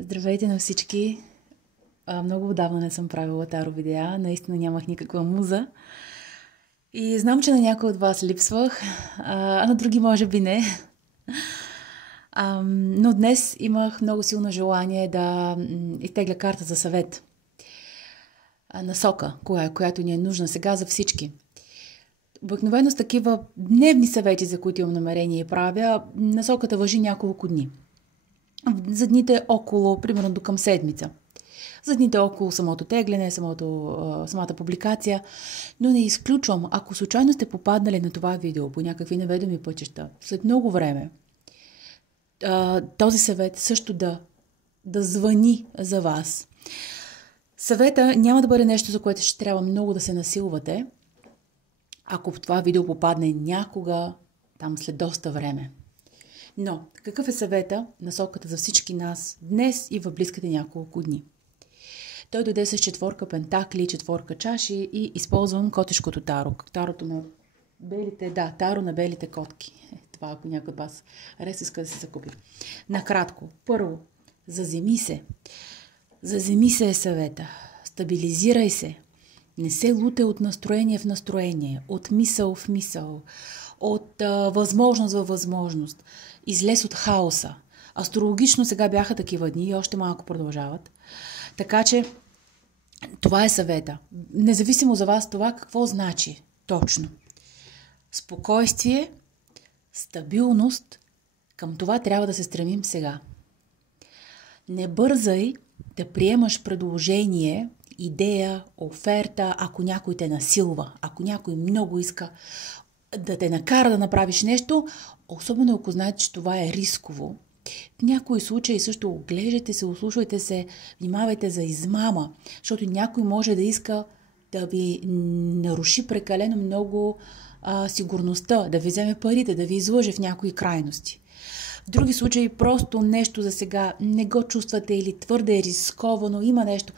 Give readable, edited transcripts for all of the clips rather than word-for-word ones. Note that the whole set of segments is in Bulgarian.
Здравейте на всички! Много отдавна не съм правила таро видеа, наистина нямах никаква муза. И знам, че на някой от вас липсвах, а на други може би не. Но днес имах много силно желание да изтегля карта за съвет. Насока, която ни е нужна сега за всички. Обикновено с такива дневни съвети, за които имам намерение и правя, насоката важи няколко дни. За дните около, примерно до към седмица. За дните около самото тегляне, самата публикация. Но не изключвам, ако случайно сте попаднали на това видео по някакви неведоми пътища, след много време, този съвет също да звъни за вас. Съвета няма да бъде нещо, за което ще трябва много да се насилвате, ако в това видео попадне някога, там след доста време. Но, какъв е съвета, насоката за всички нас днес и в близките няколко дни? Той дойде с 4 пентакли, 4 чаши и използвам котешкото таро. Тарото на белите, таро на белите котки. Това, ако някой от вас хареса, иска да се закупи. Накратко, първо, заземи се. Заземи се е съвета. Стабилизирай се. Не се лутай от настроение в настроение, от мисъл в мисъл, от възможност във възможност. Излез от хаоса. Астрологично сега бяха такива дни и още малко продължават. Така че това е съвета. Независимо за вас това какво значи точно. Спокойствие, стабилност, към това трябва да се стремим сега. Не бързай да приемаш предложение, идея, оферта, ако някой те насилва, ако някой много иска да те накара да направиш нещо, особено ако знаете, че това е рисково. В някои случаи също оглеждайте се, услушвайте се, внимавайте за измама, защото някой може да иска да ви наруши прекалено много сигурността, да ви вземе парите, да ви излъже в някои крайности. В други случаи просто нещо за сега не го чувствате или твърде е рисковано, има нещо.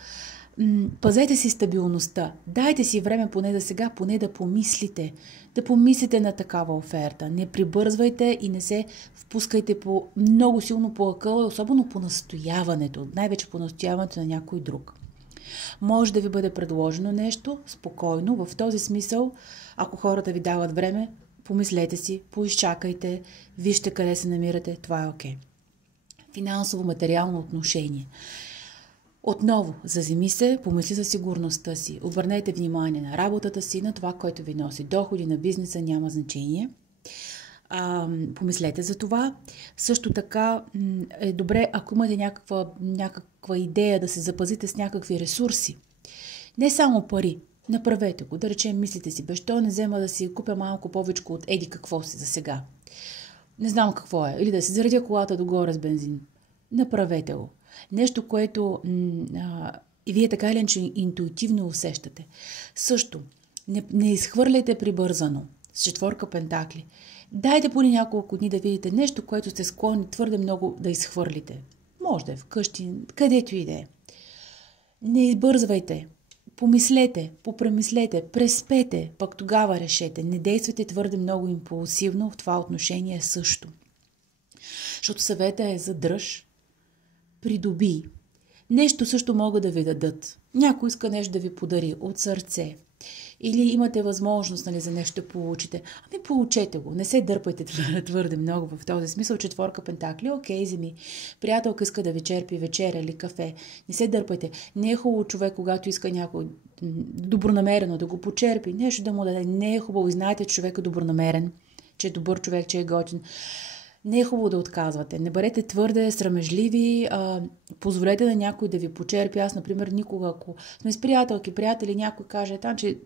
Пазете си стабилността. Дайте си време поне за сега, поне да помислите. Да помислите на такава оферта. Не прибързвайте и не се впускайте много силно по акъла, особено по настояването. Най-вече по настояването на някой друг. Може да ви бъде предложено нещо спокойно. В този смисъл, ако хората ви дават време, помислете си, поизчакайте, вижте къде се намирате. Това е окей. Финансово-материално отношение. Отново, заземи се, помисли за сигурността си. Обърнете внимание на работата си, на това, което ви носи доходи, на бизнеса, няма значение. Помислете за това. Също така е добре, ако имате някаква идея да се запазите с някакви ресурси. Не само пари. Направете го. Да речем, мислите си, що не взема да си купя малко повече от еди какво си за сега. Не знам какво е. Или да си заредя колата догоре с бензин. Направете го. Нещо, което и вие така или иначе интуитивно усещате. Също, не изхвърляйте прибързано с 4 пентакли. Дайте поне няколко дни да видите нещо, което сте склонни твърде много да изхвърлите. Може да е вкъщи, където и да е. Не избързвайте. Помислете, попремислете, преспете, пък тогава решете. Не действайте твърде много импулсивно в това отношение също. Защото съвета е задръж, придоби. Нещо също могат да ви дадат. Някой иска нещо да ви подари от сърце. Или имате възможност за нещо да получите. Получете го. Не се дърпайте твърде много в този смисъл. 4 пентакли, окей, вземи. Приятелка иска да ви черпи вечеря или кафе. Не се дърпайте. Не е хубаво човек, когато иска някой добронамерено да го почерпи, нещо да му даде. Не е хубаво. И знаете, че човек е добронамерен, че е добър човек, че е готин. Не е хубаво да отказвате. Не бъдете твърде срамежливи. Позволете на някой да ви почерпи. Аз, например, никога, ако сме с приятели, някой каже, че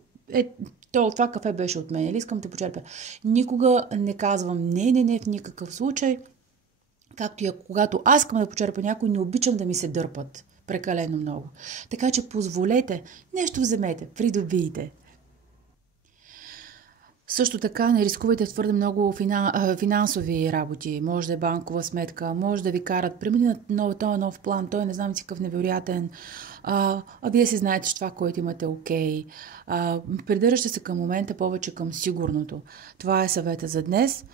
това кафе беше от мен, или искам да почерпя. Никога не казвам не в никакъв случай. Както и когато аз искам да почерпя някой, не обичам да ми се дърпат прекалено много. Така че позволете, нещо вземете, придобийте. Също така не рискувайте твърде много финансови работи. Може да е банкова сметка, може да ви карат, премини на този нов план, той не знам си какъв невероятен, вие си знаете, че това, което имате окей. Придържате се към момента повече към сигурното. Това е съвета за днес.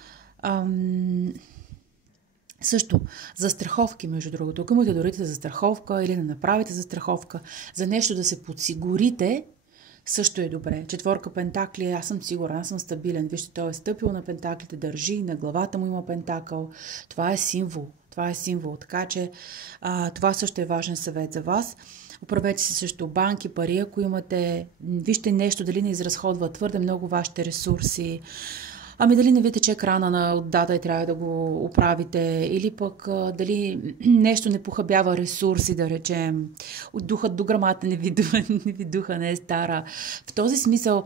Също, застраховки, между другото. Ако имате дорите за застраховка или да направите застраховка, за нещо да се подсигурите, също е добре. Четворка пентакли, аз съм сигурен, аз съм стабилен. Вижте, той е стъпил на пентаклите, държи, на главата му има пентакъл. Това е символ. Това е символ. Така че това също е важен съвет за вас. Управете си също банки, пари, ако имате. Вижте нещо, дали не изразходва твърде много вашите ресурси. Ами дали не видите, че екрана на отдата и трябва да го оправите, или пък дали нещо не похабява ресурси, да речем, от духа до грамата не ви духа, не е стара. В този смисъл,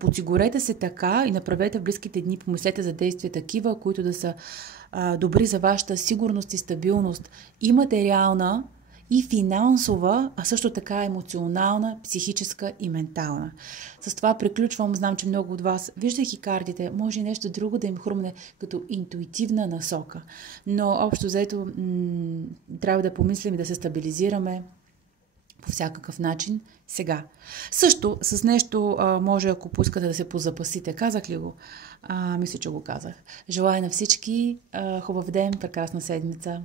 подсигурете се така и направете в близките дни, помислете за действия такива, които да са добри за вашата сигурност и стабилност и материална, и финансова, а също така емоционална, психическа и ментална. С това приключвам. Знам, че много от вас, виждайки картите, може и нещо друго да им хрумне като интуитивна насока. Но общо взето трябва да помислим и да се стабилизираме по всякакъв начин сега. Също с нещо може, ако поискате да се позапасите. Казах ли го? Мисля, че го казах. Желая на всички хубав ден, прекрасна седмица.